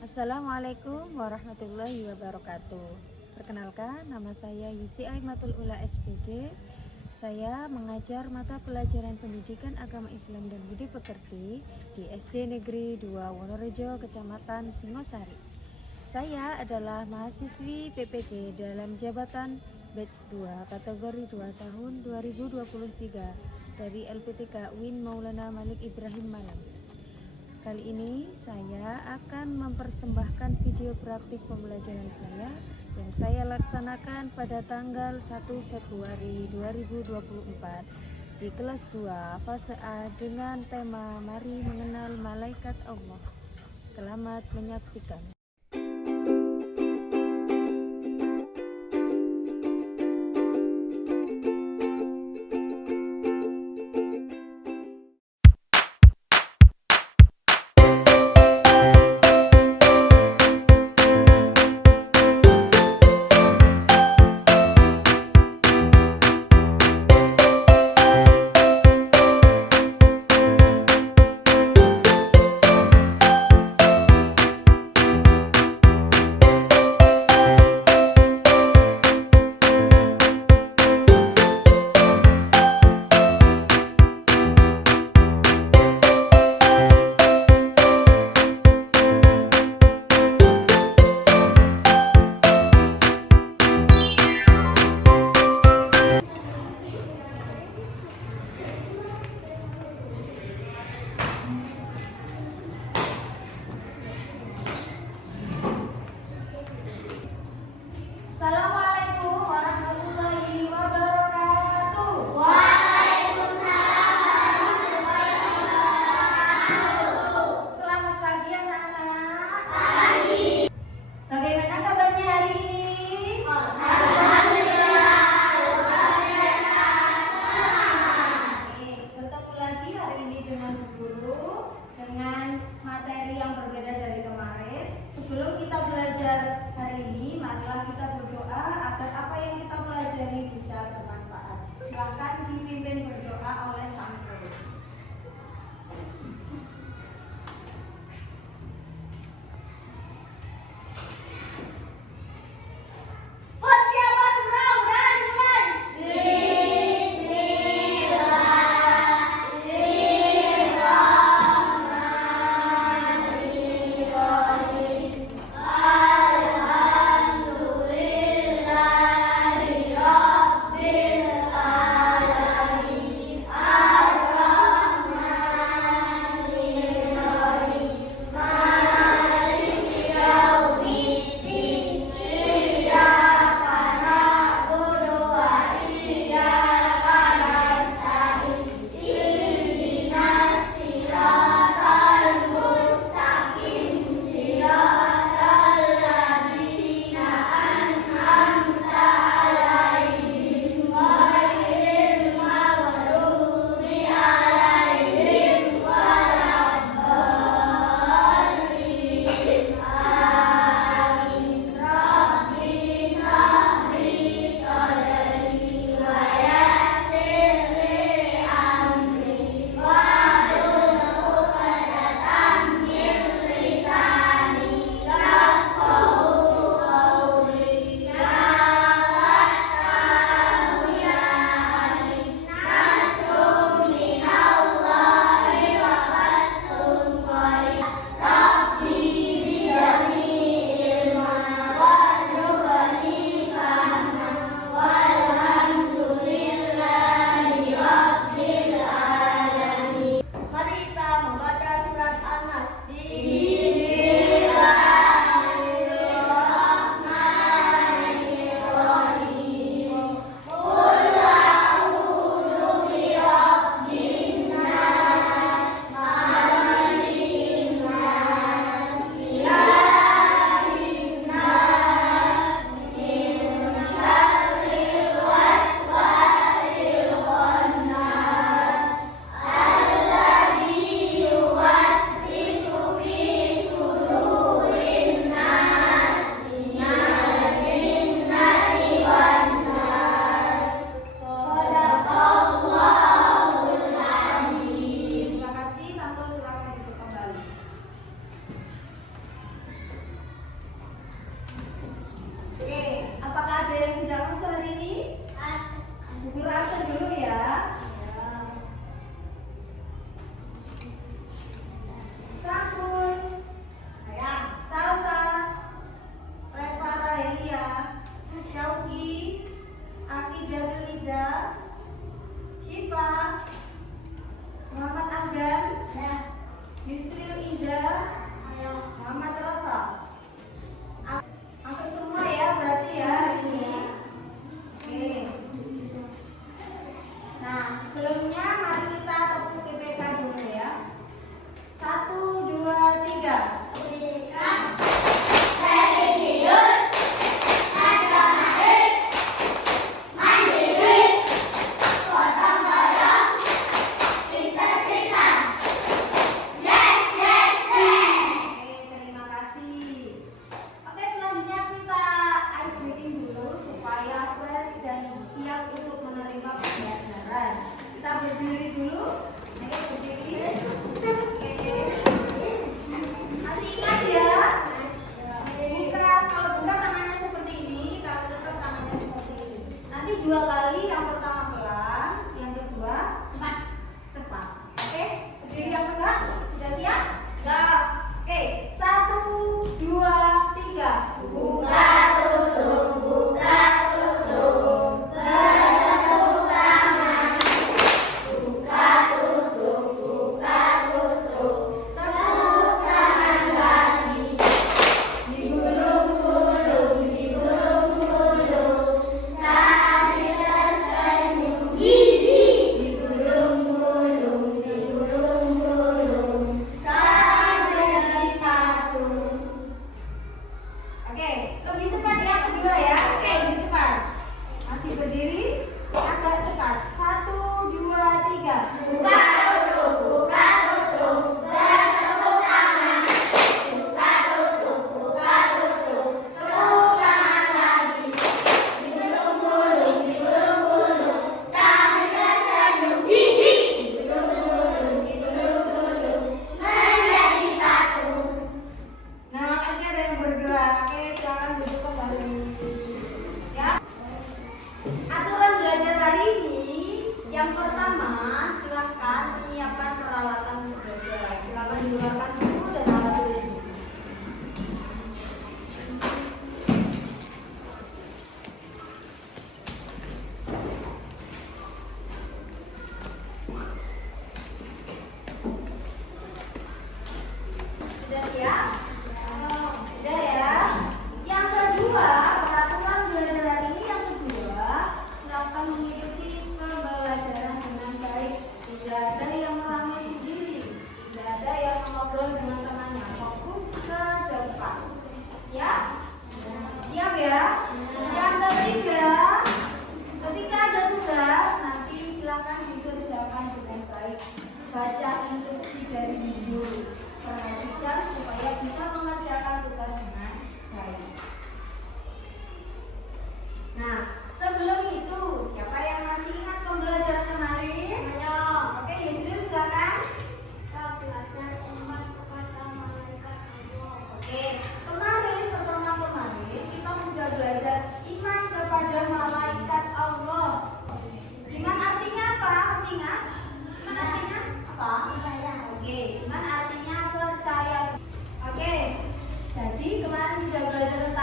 Assalamualaikum warahmatullahi wabarakatuh. Perkenalkan, nama saya Yusi Aimatul Ula SPD. Saya mengajar mata pelajaran pendidikan agama Islam dan budi pekerti di SD Negeri 2 Wonorejo, Kecamatan Singosari. Saya adalah mahasiswi PPG dalam jabatan batch 2 kategori 2 tahun 2023 dari LPTK UIN Maulana Malik Ibrahim Malang. Kali ini saya akan mempersembahkan video praktik pembelajaran saya yang saya laksanakan pada tanggal 1 Februari 2024 di kelas 2 fase A dengan tema Mari Mengenal Malaikat Allah. Selamat menyaksikan.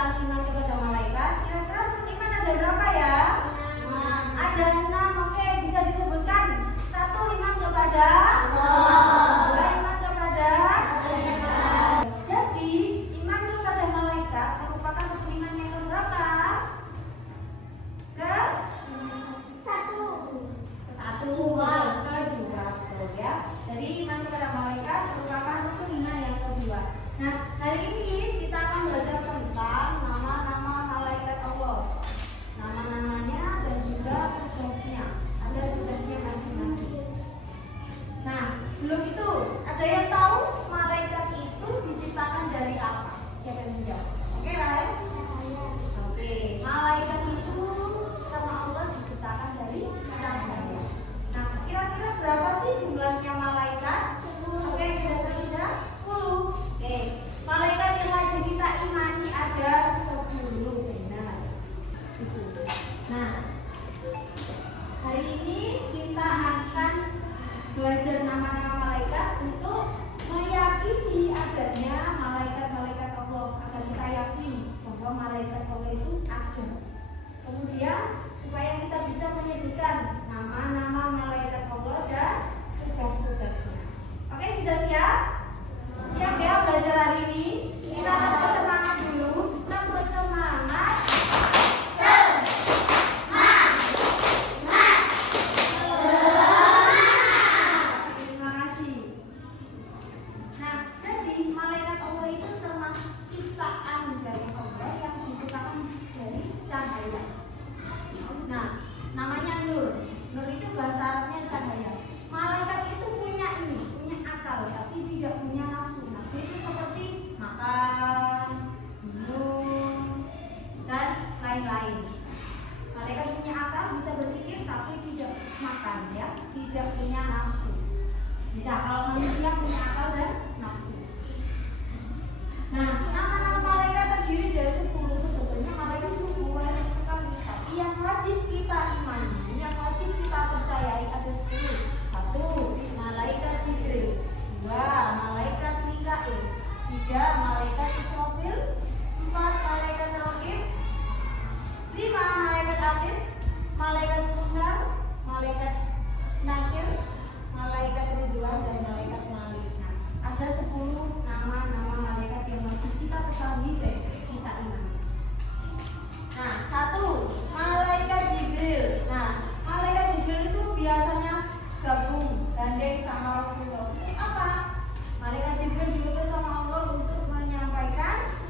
tentang iman kepada malaikat, kira-kira iman ada berapa ya? Nah, ada 6. Oke, bisa disebutkan. 1, iman kepada Allah. 2, iman kepada Allah. Jadi iman kepada malaikat merupakan iman yang keberapa? Kedua, betul ya. Jadi iman kepada malaikat merupakan rukun iman yang kedua. Nah, hari ini kita akan belajar tentang nama-nama malaikat Allah, nama-namanya dan juga tugasnya. Ada tugasnya masing-masing. Nah, sebelum itu, ada yang tahu malaikat itu diciptakan dari apa? Siapa yang menjawab? Oke, Rai? Oke, malaikat itu sama Allah diciptakan dari cahaya. Nah, kira-kira berapa sih jumlahnya malaikat? Oke, kita bisa 10. Oke, malaikat yang wajib kita imani ada 10, benar. Nah, hari ini kita akan belajar nama-nama malaikat untuk meyakini adanya malaikat-malaikat Allah, agar kita yakin bahwa malaikat Allah itu ada. Kemudian supaya kita bisa menyebutkan nama-nama malaikat Allah dan tugas-tugasnya. Oke, sudah siap? Siap ya belajar hari ini? Kita akan bersemangat dulu. Kita bersemangat. Terima kasih. Nah, jadi malaikat Allah itu termasuk ciptaan dari Allah yang diciptakan dari cahaya. Nah, namanya nur. Nur itu bahasa Arabnya cahaya. Malaikat itu punya akal, tapi tidak punya nafsu. Nafsu itu seperti makan, minum, dan lain-lain. Malaikat punya akal, bisa berpikir, tapi tidak makan, ya, tidak punya nafsu. Tidak, kalau manusia punya akal dan nafsu. Nah, nama-nama malaikat terdiri dari 10. Sebetulnya malaikat itu banyak sekali, tapi yang wajib kita imani, yang wajib kita percayai ada 10. 1, malaikat Jibril. 2, malaikat Mikail. 3, malaikat Israfil. 4, malaikat Raqib. 5, malaikat Atid. Malaikat Munkar, malaikat Nakir, malaikat Ridwan, dan malaikat Malik. Nah, ada 10 nama-nama malaikat yang wajib kita ketahui dan kita imani. Nah, 1, malaikat Jibril. Nah, malaikat Jibril itu biasanya gabung gandeng sama Rasulullah. Apa? Malaikat Jibril diutus sama Allah untuk menyampaikan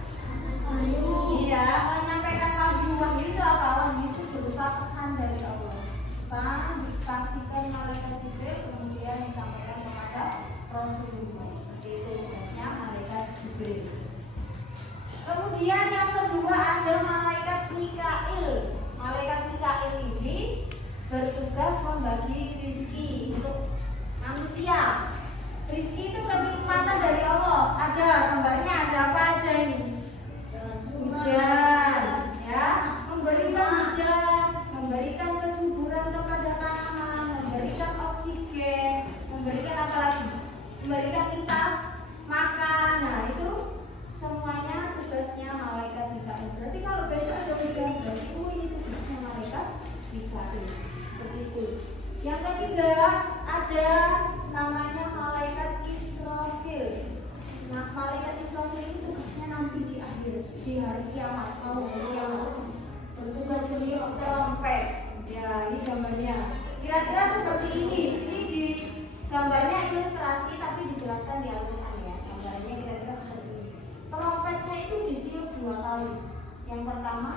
wahyu. Iya, menyampaikan wahyu. Wahyu itu apa? Wahyu itu berupa pesan dari Allah. Pesan dikasihkan malaikat Jibril kemudian disampaikan kepada Rasulullah. Seperti itu tugasnya malaikat Jibril. Kemudian yang kedua ada malaikat Mikail. Malaikat Mikail ini bertugas membagi rezeki untuk manusia. Rezeki itu kenikmatan dari Allah. Ada gambarnya, ada apa aja ini? Hujan, ya, memberikan hujan, memberikan kesuburan kepada tanaman, memberikan oksigen, memberikan apa lagi? Memberikan kita makan. Nah, itu semuanya tugasnya malaikat Mikail. Berarti kalau besok ada hujan, berarti ini tugasnya malaikat Mikail. Seperti itu. Yang ketiga ada namanya malaikat Israfil. Nah, malaikat Israfil ini tugasnya nanti di akhir, di hari kiamat. Bertugas beliau trompet. Ya, ini gambarnya. Kira-kira seperti ini. Ini di gambarnya ilustrasi tapi dijelaskan di Al-Quran ya. Gambarnya kira-kira seperti ini. Trompetnya itu ditiup 2 kali. Yang pertama,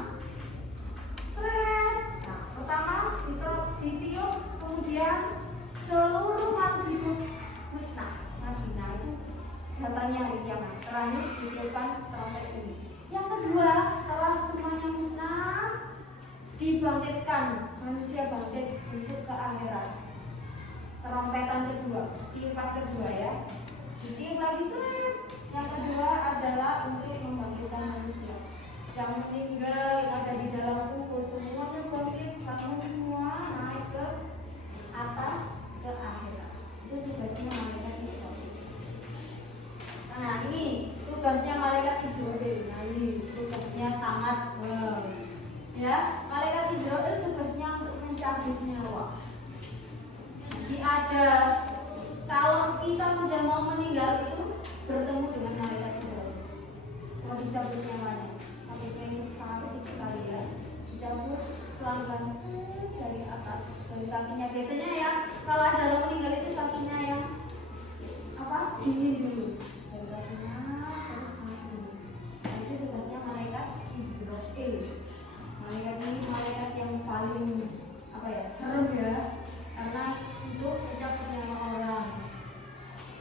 nah, pertama ditiup, kemudian seluruh makhluk hidup musnah. Nah, itu datanya hari kiamat. Terakhir ditiupkan trompet ini. Yang kedua, setelah semuanya musnah, dibangkitkan, manusia bangkit untuk ke akhirat. Trompetan kedua, tiupan kedua ya. Ditiup lagi tuh. Yang kedua adalah untuk membangkitkan manusia. Yang meninggal, yang ada di dalam kubur, semuanya bangkit, bangun semua, naik ke atas, ke akhirat. Itu tugasnya malaikat Israfil. Nah, ini tugasnya malaikat malaikat Israil. Nah, ini tugasnya sangat ya, malaikat Israil tugasnya untuk mencabut nyawa. Jadi ada, kalau kita sudah mau meninggal itu bertemu dengan malaikat Israil, mau dicabut nyawanya. Sampai ini sangat sekali ya, dicabut pelan-pelan dari atas, dari kakinya. Biasanya ya kalau ada orang meninggal itu kakinya yang apa, dingin dulu, dari kakinya terus mati. Nah, itu tugasnya malaikat Israil. Malaikat ini malaikat yang paling apa ya, serem ya, karena untuk mencabut nyawa orang.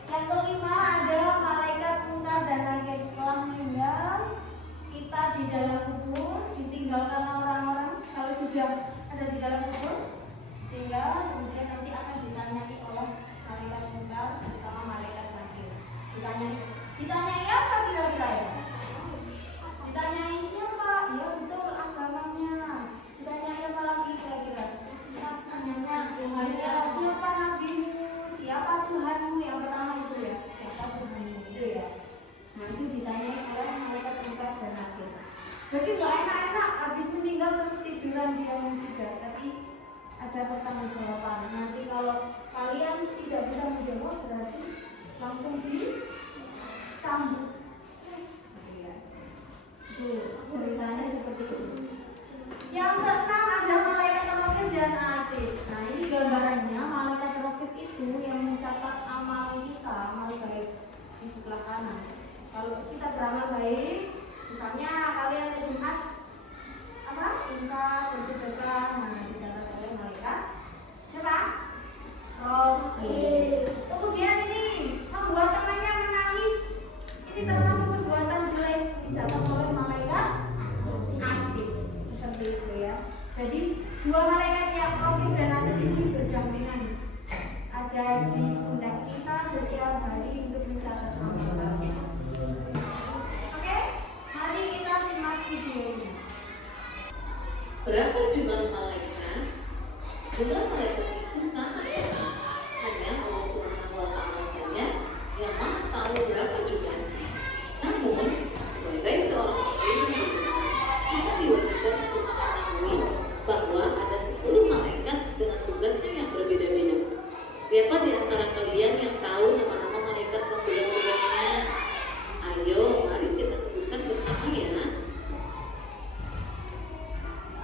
Yang kelima ada malaikat mungkar dan nakir. Setelah meninggal kita di dalam kubur, ditinggalkan orang-orang. Kalau sudah ada di dalam kubur, tinggal, kemudian nanti akan ditanyai oleh malaikat mungkar bersama malaikat nakir. Ditanyai apa kira-kira ya? Ditanyai siapa? Ya betul, agamanya. Ditanyai apa lagi kira-kira? Ya, siapa nabimu? Siapa Tuhanmu? Yang pertama itu ya, siapa Tuhanmu itu ya. Nah, itu ditanyai oleh malaikat mungkar dan nakir. Jadi nggak enak-enak habis meninggal terus tiduran diam tidak, tapi ada pertanggungjawaban. Nanti kalau kalian tidak bisa menjawab berarti langsung dicambuk. Ceritanya seperti itu. Yang keenam ada malaikat raqib dan atid. Nah, ini gambarannya malaikat raqib itu yang mencatat amal kita, amal baik di sebelah kanan. Kalau kita beramal baik, misalnya kalian hari Jumat apa? Infak, bersedekah, nah dicatat oleh malaikat siapa? Raqib. Kemudian ini membuat temannya menangis. Ini termasuk perbuatan jelek, dicatat oleh malaikat atid. Seperti itu ya. Jadi dua malaikat yang Raqib dan atid ini berdampingan, ada di pundak kita setiap hari untuk mencatat amal kita. Oke, mari kita simak video ini. Berapa jumlah malaikat? Jumlah malaikat itu sama ya. Hanya Allah Subhanahu wa Ta'ala saja yang Maha tahu berapa jumlahnya. Namun, sebagai seorang muslim, kita diwajibkan untuk mengetahui bahwa ada 10 malaikat dengan tugasnya yang berbeda-beda. Siapa di antara kalian yang tahu nama-nama malaikat dan tugas-tugasnya? Ayo, mari kita sebutkan bersama ya.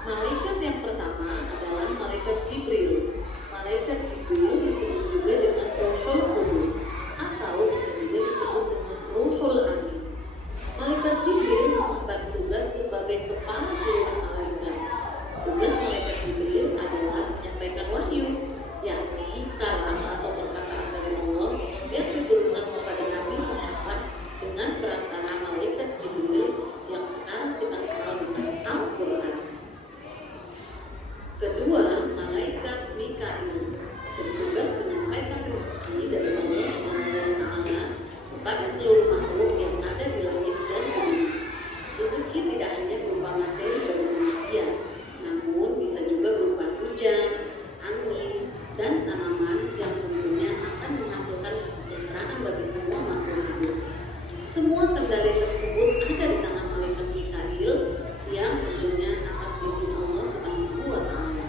Malaikat yang pertama adalah malaikat Jibril. Malaikat Jibril disebut juga dengan Ruhul Qudus atau bisa juga disebut dengan Ruhul Amin. Malaikat Jibril mengemban tugas sebagai kepala seluruh malaikat. Tugas malaikat Jibril adalah menyampaikan wahyu, yakni kalam atau perkataan dari Allah yang diturunkan kepada Nabi Muhammad dengan perantara malaikat Jibril yang sekarang kita kenal dengan Al-Quran. Kedua, malaikat Mikail bertugas menyampaikan rezeki dari Allah SWT kepada seluruh makhluk yang ada di langit dan bumi. Rezeki tidak hanya berupa materi bagi manusia, namun bisa juga berupa hujan, angin, dan tanaman yang tentunya akan menghasilkan kesejahteraan bagi semua makhluk hidup. Semua kendali tersebut ada di tangan malaikat Mikail yang tentunya atas izin Allah Subhanahu wa Ta'ala.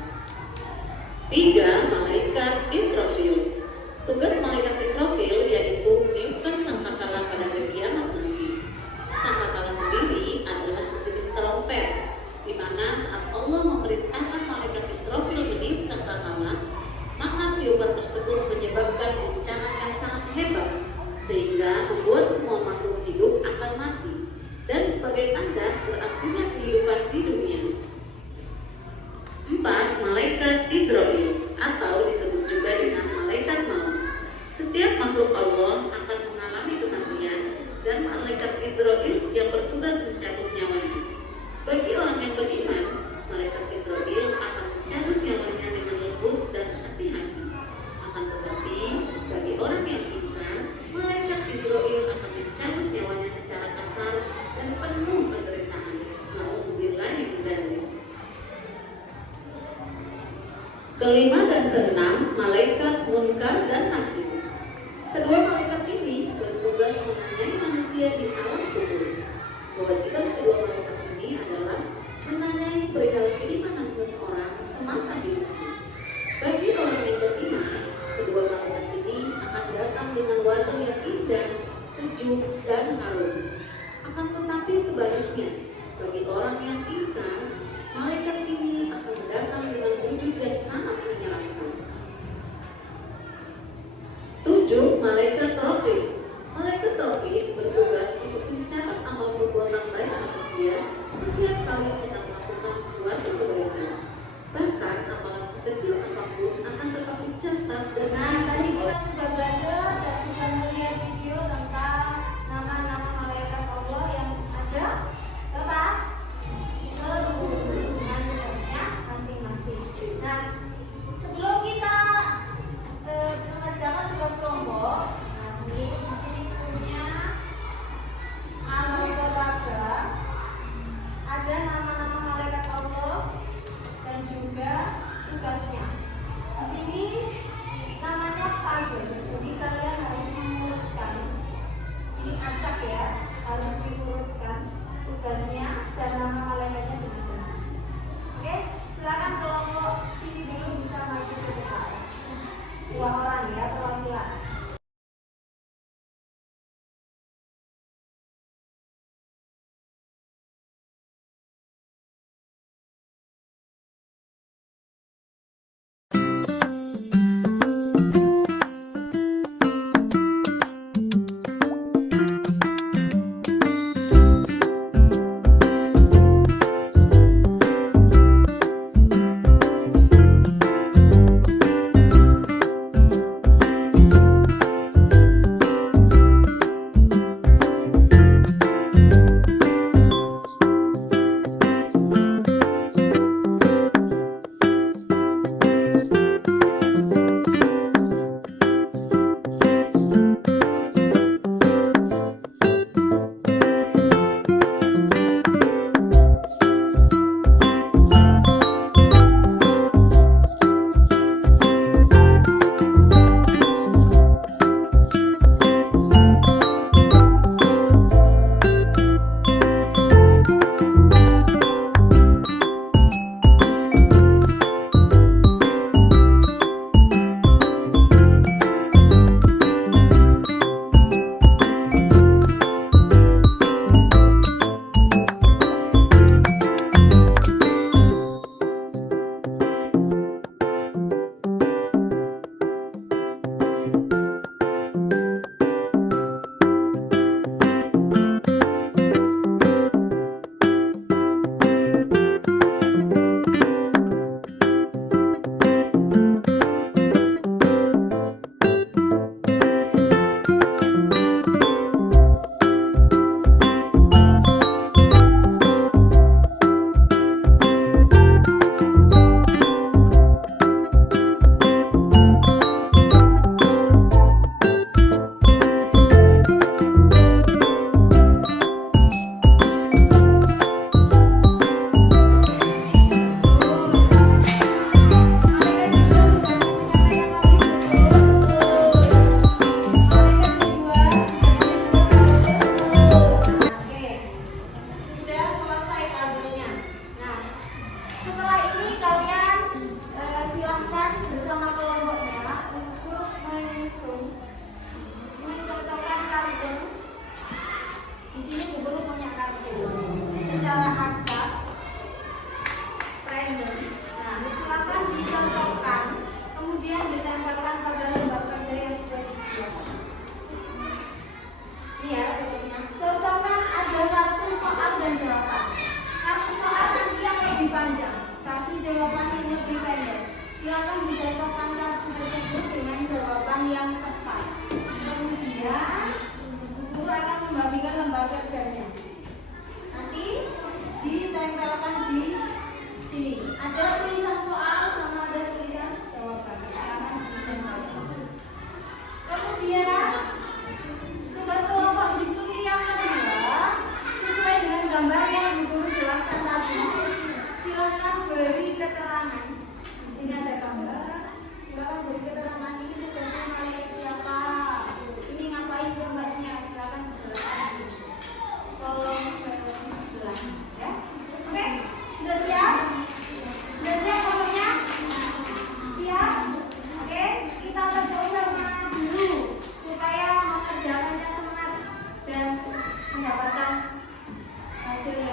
3. Malaikat Israfil. Tugas malaikat Israfil yaitu meniupkan sangkakala pada hari kiamat nanti. Sangkakala sendiri adalah sejenis trompet, di mana saat Allah memerintahkan malaikat Israfil meniup sangkakala, maka tiupan tersebut menyebabkan guncangan yang sangat hebat, sehingga membuat semua makhluk hidup akan mati dan sebagai tanda berakhirnya kehidupan di dunia. 4. Malaikat Israfil atau disebut juga dengan malaikat maut. Setiap makhluk Allah akan mengalami kematian dan malaikat Israfil yang bertugas mencabut nyawanya. Bagi orang yang beriman, malaikat Israfil akan mencabut nyawanya dengan lembut dan hati-hati. Akan tetapi, bagi orang yang ingkar, malaikat Israfil akan mencabut nyawanya secara kasar dan penuh penderitaan. Alhamdulillah yang dari. Kelima dan keenam, malaikat Munkar dan Nakir. Kedua malaikat ini bertugas menanyai manusia di alam kubur. sebaliknya, bagi orang yang pintar, malaikat ini akan datang dengan wujud yang sangat menyenangkan. 7. Malaikat Raqib. Malaikat Raqib bertugas untuk mencatat amal perbuatan baik manusia setiap kali kita melakukan suatu kebaikan. Bahkan amalan sekecil apapun akan tetap dicatat dan Tadi kita sudah belajar dan sudah melihat video tentang nama-nama malaikat Allah yang ada berapa? 10 dengan tugasnya masing-masing. Nah, sebelum kita mengerjakan tugas kelompok, di sini punya al-Muraqabah, ada nama-nama malaikat Allah dan juga tugasnya. Di sini namanya puzzle, jadi kalian harus mengurutkan. Ini acak ya, harus diurutkan tugasnya dan nama malaikatnya dengan benar. Oke, silakan kelompok sini dulu bisa maju ke depan. 2 orang ya, perwakilan. hasil yang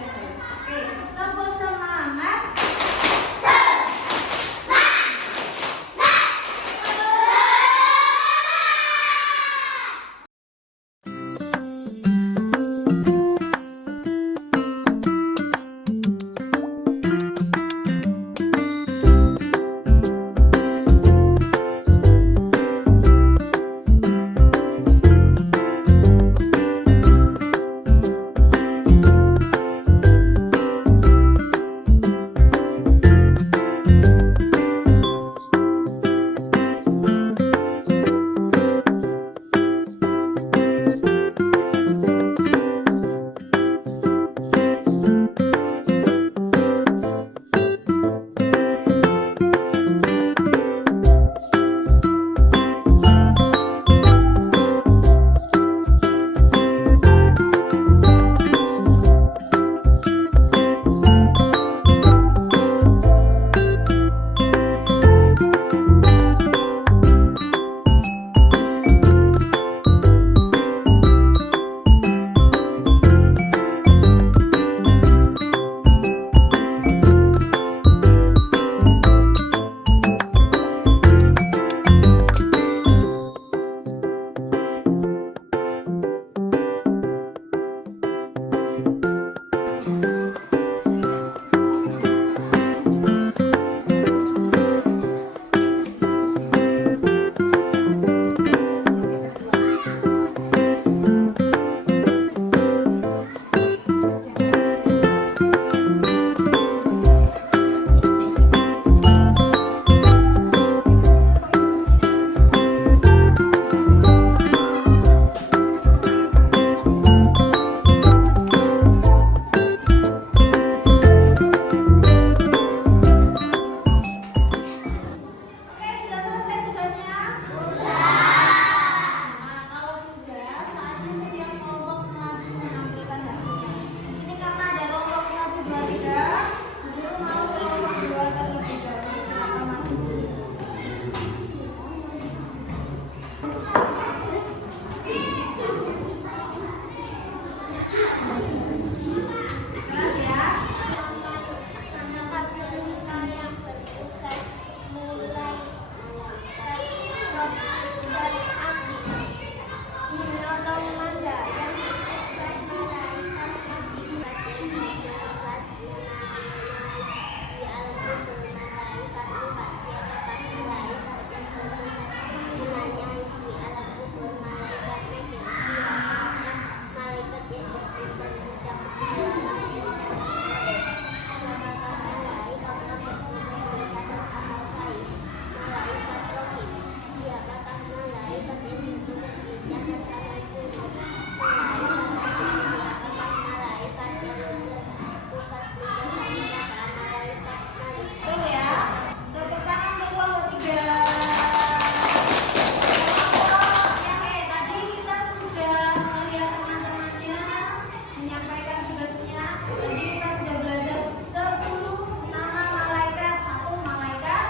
Tadi kita sudah belajar 10 nama malaikat. Satu malaikat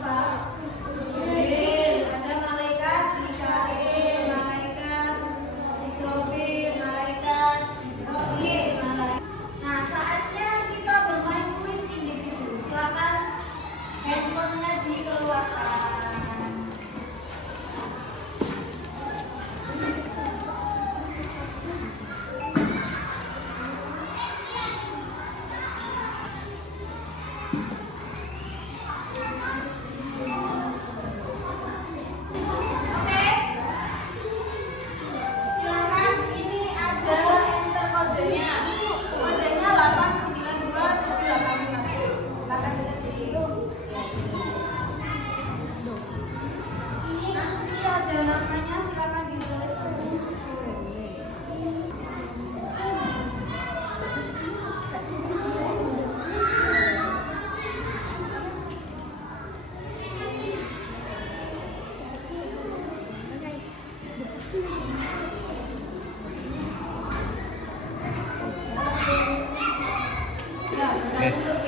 apa? Jibril. Ada malaikat Mikail, malaikat Israfil, malaikat Israfil, malaikat. Nah, saatnya kita bermain kuis individu. Silakan handphonenya dikeluarkan. Oke, silakan. Ini ada enter kodenya. Kodenya 892781. Silakan dilihat dulu. Nanti ada namanya, silakan ditulis dulu. Ya, Yes.